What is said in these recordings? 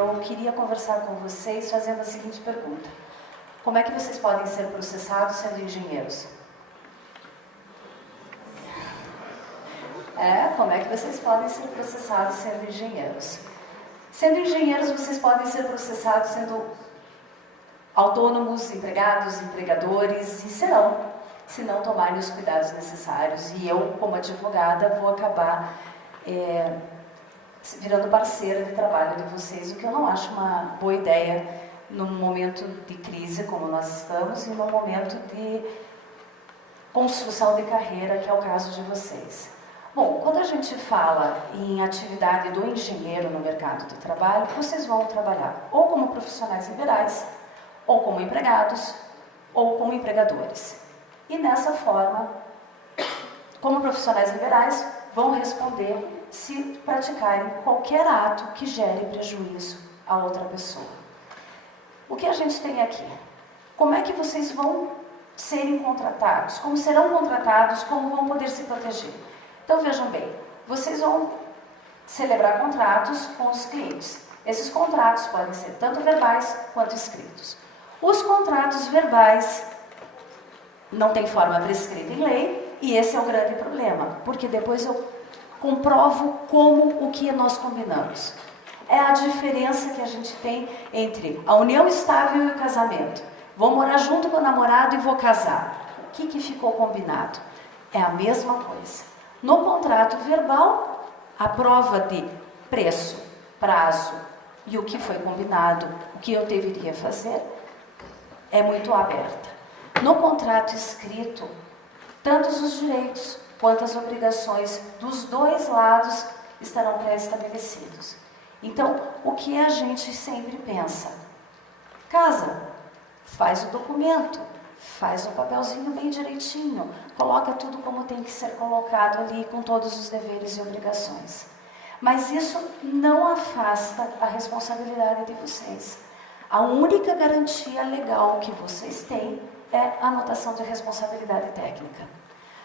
eu queria conversar com vocês fazendo a seguinte pergunta. Como é que vocês podem ser processados sendo engenheiros? Como é que vocês podem ser processados sendo engenheiros? Sendo engenheiros, vocês podem ser processados sendo autônomos, empregados, empregadores, e serão, se não tomarem os cuidados necessários. E eu, como advogada, vou acabar virando parceira de trabalho de vocês, o que eu não acho uma boa ideia num momento de crise como nós estamos e num momento de construção de carreira, que é o caso de vocês. Bom, quando a gente fala em atividade do engenheiro no mercado de trabalho, vocês vão trabalhar ou como profissionais liberais, ou como empregados, ou como empregadores. E nessa forma, como profissionais liberais, vão responder se praticarem qualquer ato que gere prejuízo a outra pessoa. O que a gente tem aqui? Como é que vocês vão serem contratados? Como serão contratados? Como vão poder se proteger? Então vejam bem, vocês vão celebrar contratos com os clientes. Esses contratos podem ser tanto verbais quanto escritos. Os contratos verbais não têm forma prescrita em lei, e esse é o grande problema, porque depois eu comprovo como o que nós combinamos. É a diferença que a gente tem entre a união estável e o casamento. Vou morar junto com o namorado e vou casar. O que ficou combinado? É a mesma coisa. No contrato verbal, a prova de preço, prazo e o que foi combinado, o que eu deveria fazer, é muito aberta. No contrato escrito, tanto os direitos quanto as obrigações dos dois lados estarão pré-estabelecidos. Então, o que a gente sempre pensa? Casa, faz o documento, faz o papelzinho bem direitinho, coloca tudo como tem que ser colocado ali, com todos os deveres e obrigações. Mas isso não afasta a responsabilidade de vocês. A única garantia legal que vocês têm é a anotação de responsabilidade técnica.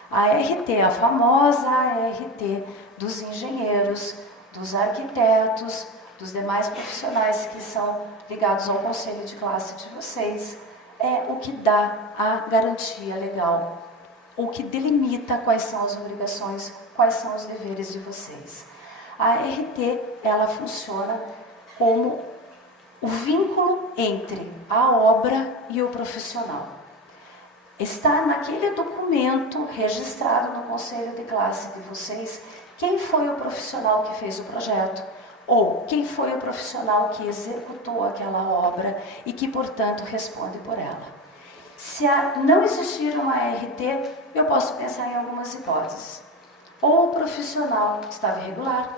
A ART, a famosa ART dos engenheiros, dos arquitetos, dos demais profissionais que são ligados ao conselho de classe de vocês, é o que dá a garantia legal, o que delimita quais são as obrigações, quais são os deveres de vocês. A ART, ela funciona como o vínculo entre a obra e o profissional. Está naquele documento registrado no conselho de classe de vocês quem foi o profissional que fez o projeto, ou quem foi o profissional que executou aquela obra e que, portanto, responde por ela. Se não existir uma ART, eu posso pensar em algumas hipóteses. Ou o profissional estava irregular,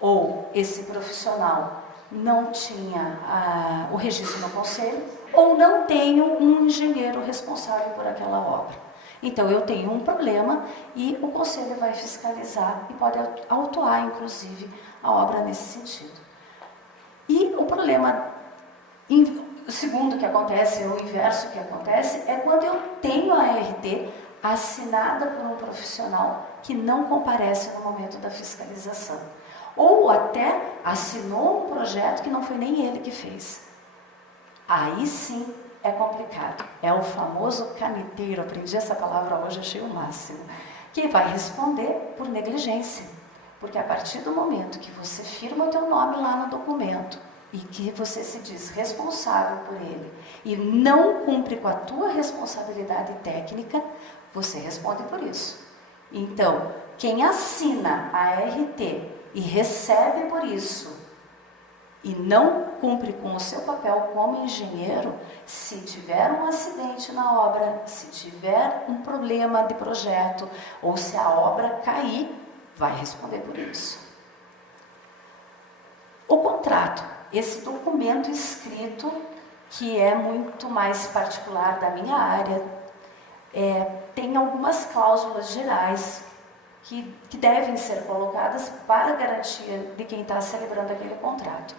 ou esse profissional não tinha o registro no conselho, ou não tenho um engenheiro responsável por aquela obra. Então, eu tenho um problema e o conselho vai fiscalizar e pode autuar, inclusive, a obra nesse sentido. E o problema, o segundo que acontece, o inverso que acontece, é quando eu tenho a ART assinada por um profissional que não comparece no momento da fiscalização. Ou até assinou um projeto que não foi nem ele que fez. Aí sim é complicado. É o famoso caneteiro, aprendi essa palavra hoje, achei o máximo, que vai responder por negligência. Porque a partir do momento que você firma o teu nome lá no documento e que você se diz responsável por ele e não cumpre com a tua responsabilidade técnica, você responde por isso. Então, quem assina a ART e recebe por isso e não cumpre com o seu papel como engenheiro, se tiver um acidente na obra, se tiver um problema de projeto ou se a obra cair, vai responder por isso. O contrato, esse documento escrito, que é muito mais particular da minha área, tem algumas cláusulas gerais que devem ser colocadas para a garantia de quem está celebrando aquele contrato.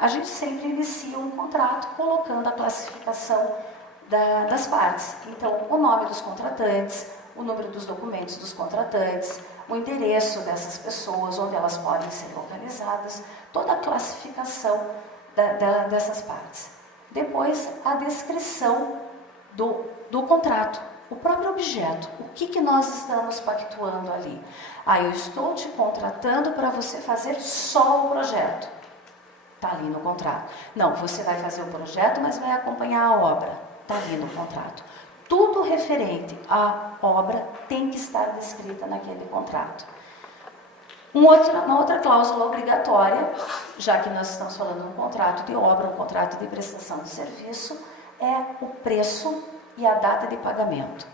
A gente sempre inicia um contrato colocando a classificação das partes. Então, o nome dos contratantes, o número dos documentos dos contratantes, o endereço dessas pessoas, onde elas podem ser localizadas, toda a classificação dessas partes. Depois, a descrição do contrato, o próprio objeto, o que nós estamos pactuando ali. Eu estou te contratando para você fazer só o projeto. Está ali no contrato. Não, você vai fazer o projeto, mas vai acompanhar a obra. Está ali no contrato. Tudo referente à obra tem que estar descrita naquele contrato. Uma outra cláusula obrigatória, já que nós estamos falando de um contrato de obra, um contrato de prestação de serviço, é o preço e a data de pagamento.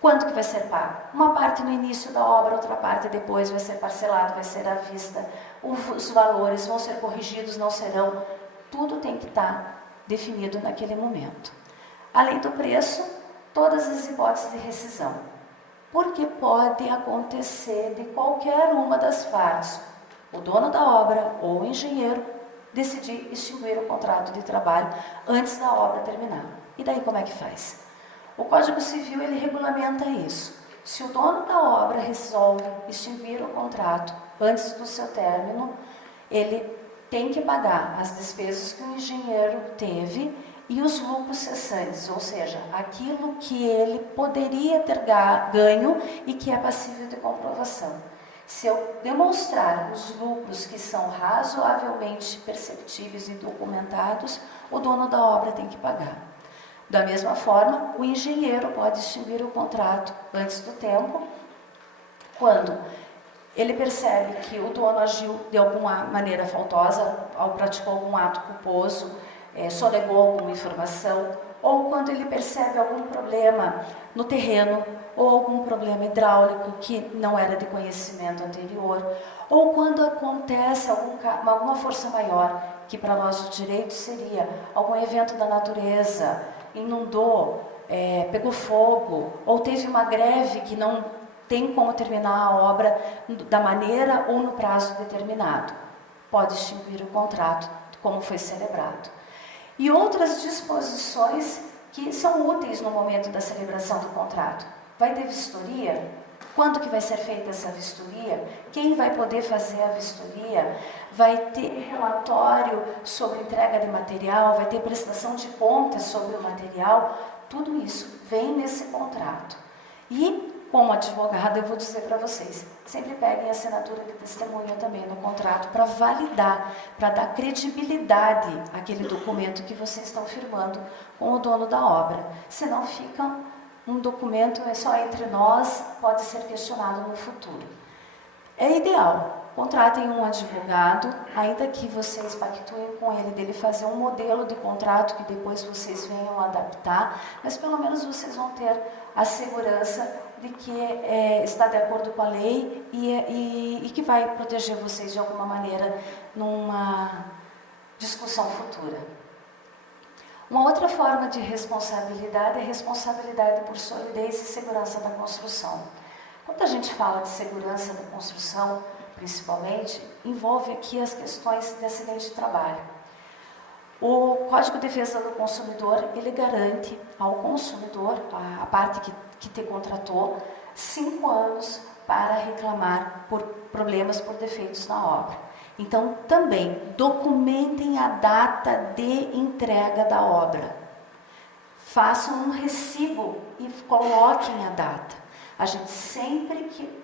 Quanto que vai ser pago? Uma parte no início da obra, outra parte depois vai ser parcelado, vai ser à vista. Os valores vão ser corrigidos, não serão. Tudo tem que estar definido naquele momento. Além do preço, todas as hipóteses de rescisão. Porque pode acontecer de qualquer uma das partes, o dono da obra ou o engenheiro, decidir extinguir o contrato de trabalho antes da obra terminar. E daí como é que faz? O Código Civil, ele regulamenta isso. Se o dono da obra resolve extinguir o contrato antes do seu término, ele tem que pagar as despesas que o engenheiro teve e os lucros cessantes, ou seja, aquilo que ele poderia ter ganho e que é passível de comprovação. Se eu demonstrar os lucros que são razoavelmente perceptíveis e documentados, o dono da obra tem que pagar. Da mesma forma, o engenheiro pode extinguir o contrato antes do tempo, quando ele percebe que o dono agiu de alguma maneira faltosa, praticou algum ato culposo, sonegou alguma informação, ou quando ele percebe algum problema no terreno, ou algum problema hidráulico que não era de conhecimento anterior, ou quando acontece alguma força maior, que para nós do direito seria algum evento da natureza, inundou, pegou fogo, ou teve uma greve que não tem como terminar a obra da maneira ou no prazo determinado. Pode extinguir o contrato, como foi celebrado. E outras disposições que são úteis no momento da celebração do contrato. Vai ter vistoria? Quando que vai ser feita essa vistoria? Quem vai poder fazer a vistoria? Vai ter relatório sobre entrega de material? Vai ter prestação de contas sobre o material? Tudo isso vem nesse contrato. E, como advogada, eu vou dizer para vocês, sempre peguem a assinatura de testemunha também no contrato para validar, para dar credibilidade àquele documento que vocês estão firmando com o dono da obra. Senão fica um documento só entre nós, pode ser questionado no futuro. É ideal, contratem um advogado, ainda que vocês pactuem com ele, dele fazer um modelo de contrato que depois vocês venham adaptar, mas pelo menos vocês vão ter a segurança de que está de acordo com a lei e que vai proteger vocês de alguma maneira numa discussão futura. Uma outra forma de responsabilidade é a responsabilidade por solidez e segurança da construção. Quando a gente fala de segurança da construção, principalmente, envolve aqui as questões de acidente de trabalho. O Código de Defesa do Consumidor, ele garante ao consumidor, a parte que te contratou, 5 anos para reclamar por problemas, por defeitos na obra. Então, também, documentem a data de entrega da obra. Façam um recibo e coloquem a data. A gente sempre que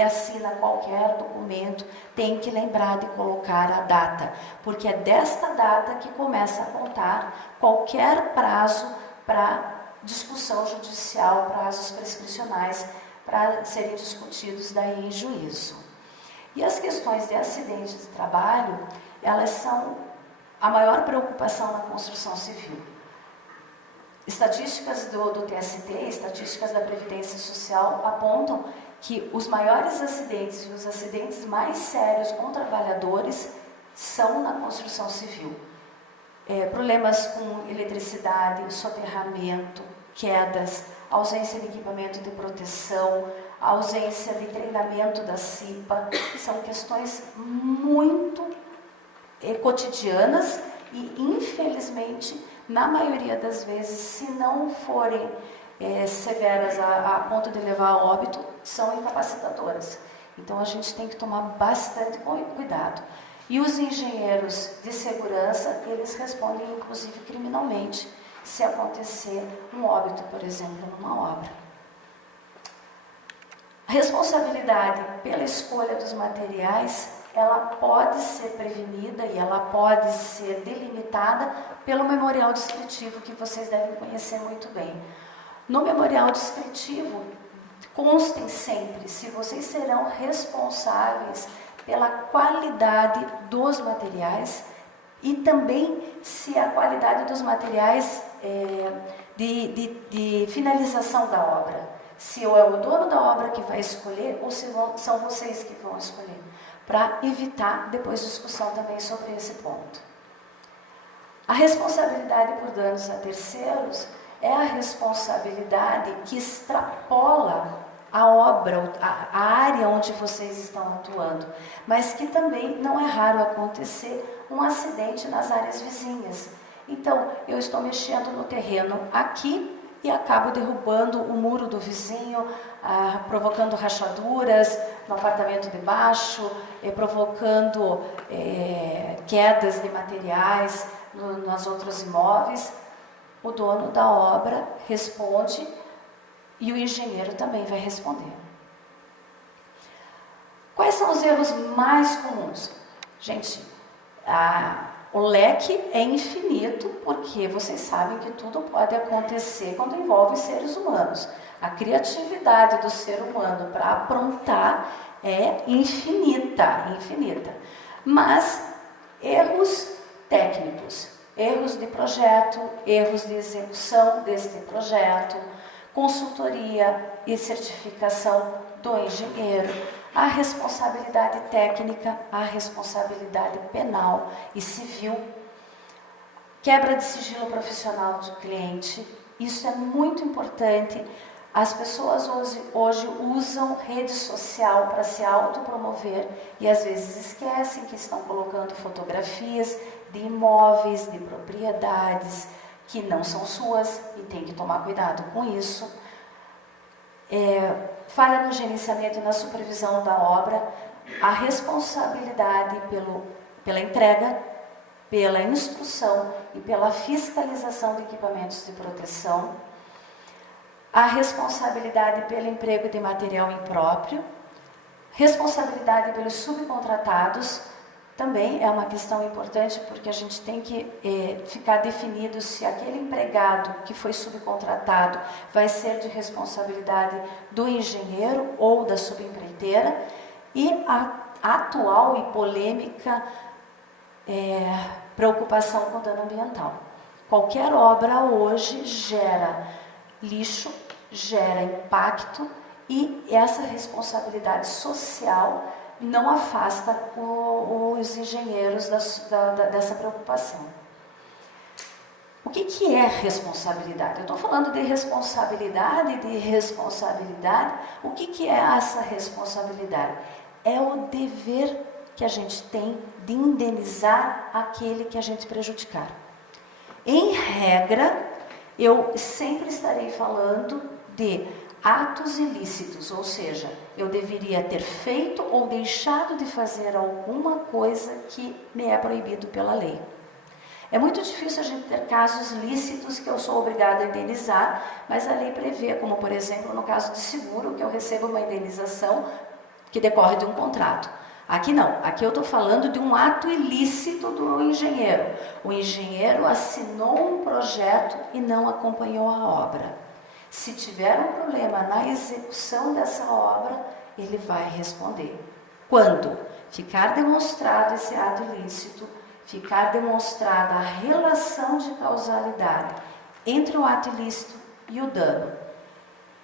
assina qualquer documento tem que lembrar de colocar a data, porque é desta data que começa a contar qualquer prazo para discussão judicial, prazos prescricionais para serem discutidos daí em juízo. E as questões de acidentes de trabalho, elas são a maior preocupação na construção civil. Estatísticas do TST, estatísticas da Previdência Social apontam que os maiores acidentes e os acidentes mais sérios com trabalhadores são na construção civil. Problemas com eletricidade, soterramento, quedas, ausência de equipamento de proteção, ausência de treinamento da CIPA, são questões muito cotidianas e, infelizmente, na maioria das vezes, se não forem severas a ponto de levar a óbito, são incapacitadoras. Então, a gente tem que tomar bastante cuidado. E os engenheiros de segurança, eles respondem inclusive criminalmente, se acontecer um óbito, por exemplo, numa obra. A responsabilidade pela escolha dos materiais, ela pode ser prevenida e ela pode ser delimitada pelo memorial descritivo, que vocês devem conhecer muito bem. No memorial descritivo, constem sempre se vocês serão responsáveis pela qualidade dos materiais e também se a qualidade dos materiais de finalização da obra. Se é o dono da obra que vai escolher ou se são vocês que vão escolher, para evitar depois discussão também sobre esse ponto. A responsabilidade por danos a terceiros é a responsabilidade que extrapola a obra, a área onde vocês estão atuando, mas que também não é raro acontecer um acidente nas áreas vizinhas. Então, eu estou mexendo no terreno aqui e acabo derrubando o muro do vizinho, provocando rachaduras no apartamento de baixo, provocando quedas de materiais nos outros imóveis. O dono da obra responde e o engenheiro também vai responder. Quais são os erros mais comuns? Gente, o leque é infinito, porque vocês sabem que tudo pode acontecer quando envolve seres humanos. A criatividade do ser humano para aprontar é infinita, infinita. Mas erros técnicos, erros de projeto, erros de execução deste projeto, consultoria e certificação do engenheiro, a responsabilidade técnica, a responsabilidade penal e civil, quebra de sigilo profissional do cliente. Isso é muito importante. As pessoas hoje usam rede social para se autopromover e às vezes esquecem que estão colocando fotografias de imóveis, de propriedades que não são suas e tem que tomar cuidado com isso. Falha no gerenciamento e na supervisão da obra, a responsabilidade pela entrega, pela instrução e pela fiscalização de equipamentos de proteção, a responsabilidade pelo emprego de material impróprio, responsabilidade pelos subcontratados, também é uma questão importante, porque a gente tem que ficar definido se aquele empregado que foi subcontratado vai ser de responsabilidade do engenheiro ou da subempreiteira, e a atual e polêmica preocupação com dano ambiental. Qualquer obra hoje gera lixo, gera impacto, e essa responsabilidade social não afasta os engenheiros dessa preocupação. O que é responsabilidade? Eu estou falando de responsabilidade, O que é essa responsabilidade? É o dever que a gente tem de indenizar aquele que a gente prejudicar. Em regra, eu sempre estarei falando de atos ilícitos, ou seja, eu deveria ter feito ou deixado de fazer alguma coisa que me é proibido pela lei. É muito difícil a gente ter casos lícitos que eu sou obrigada a indenizar, mas a lei prevê, como por exemplo no caso de seguro, que eu recebo uma indenização que decorre de um contrato. Aqui não, aqui eu estou falando de um ato ilícito do engenheiro. O engenheiro assinou um projeto e não acompanhou a obra. Se tiver um problema na execução dessa obra, ele vai responder. Quando ficar demonstrado esse ato ilícito, ficar demonstrada a relação de causalidade entre o ato ilícito e o dano.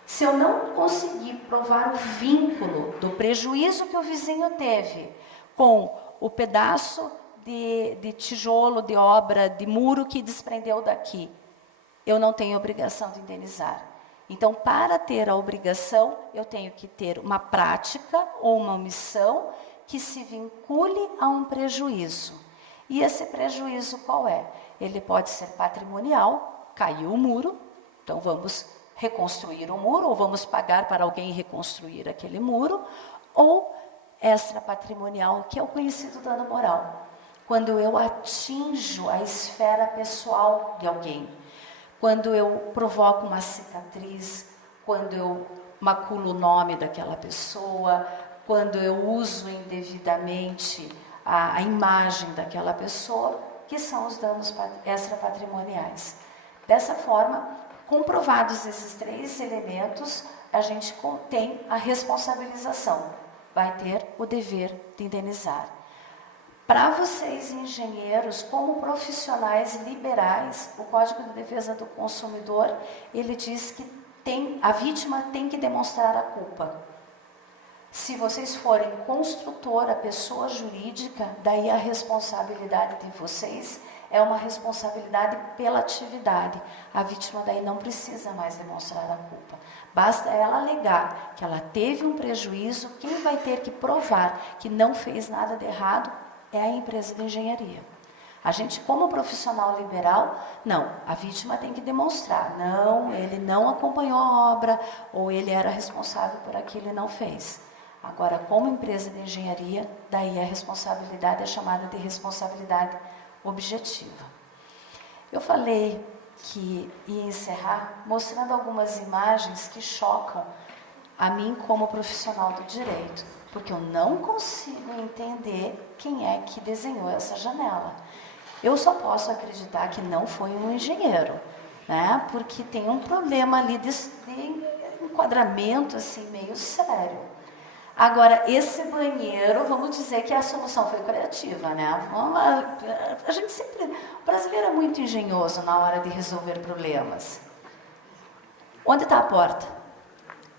Se eu não conseguir provar o vínculo do prejuízo que o vizinho teve com o pedaço de tijolo, de obra, de muro que desprendeu daqui, eu não tenho obrigação de indenizar. Então, para ter a obrigação, eu tenho que ter uma prática ou uma omissão que se vincule a um prejuízo. E esse prejuízo qual é? Ele pode ser patrimonial, caiu o muro, então vamos reconstruir o muro, ou vamos pagar para alguém reconstruir aquele muro, ou extrapatrimonial, que é o conhecido dano moral. Quando eu atinjo a esfera pessoal de alguém, quando eu provoco uma cicatriz, quando eu maculo o nome daquela pessoa, quando eu uso indevidamente a imagem daquela pessoa, que são os danos extrapatrimoniais. Dessa forma, comprovados esses 3 elementos, a gente tem a responsabilização, vai ter o dever de indenizar. Para vocês, engenheiros, como profissionais liberais, o Código de Defesa do Consumidor, ele diz que a vítima tem que demonstrar a culpa. Se vocês forem construtora, pessoa jurídica, daí a responsabilidade de vocês é uma responsabilidade pela atividade. A vítima daí não precisa mais demonstrar a culpa. Basta ela alegar que ela teve um prejuízo, quem vai ter que provar que não fez nada de errado é a empresa de engenharia. A gente, como profissional liberal, não, a vítima tem que demonstrar, não, ele não acompanhou a obra, ou ele era responsável por aquilo e não fez. Agora, como empresa de engenharia, daí a responsabilidade é chamada de responsabilidade objetiva. Eu falei que ia encerrar mostrando algumas imagens que chocam a mim como profissional do direito, porque eu não consigo entender quem é que desenhou essa janela. Eu só posso acreditar que não foi um engenheiro, né? Porque tem um problema ali de enquadramento assim, meio sério. Agora, esse banheiro, vamos dizer que a solução foi criativa, né? A gente sempre... O brasileiro é muito engenhoso na hora de resolver problemas. Onde está a porta?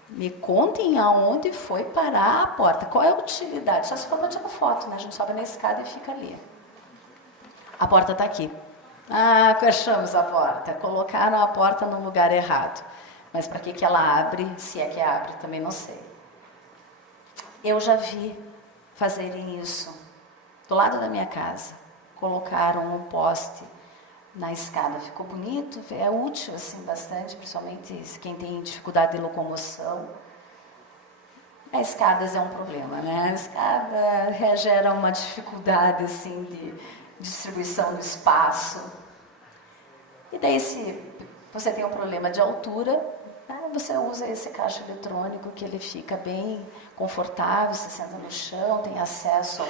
Me contem aonde foi parar a porta. Qual é a utilidade? Só se for para tirar foto, né? A gente sobe na escada e fica ali. A porta está aqui. Ah, fechamos a porta. Colocaram a porta no lugar errado. Mas para que ela abre, se é que abre, também não sei. Eu já vi fazerem isso do lado da minha casa. Colocaram um poste na escada. Ficou bonito, é útil assim bastante, principalmente quem tem dificuldade de locomoção. As escadas é um problema, né? A escada gera uma dificuldade assim de distribuição do espaço. E daí se você tem um problema de altura, você usa esse caixa eletrônico que ele fica bem confortável, você senta no chão, tem acesso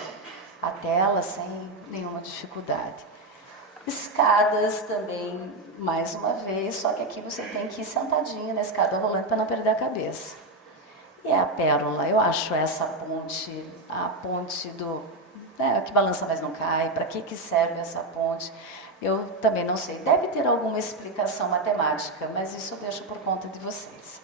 à tela sem nenhuma dificuldade. Escadas também, mais uma vez, só que aqui você tem que ir sentadinho na escada rolante para não perder a cabeça. E é a pérola, eu acho essa ponte, a ponte do... que balança mas não cai, para que serve essa ponte? Eu também não sei, deve ter alguma explicação matemática, mas isso eu deixo por conta de vocês.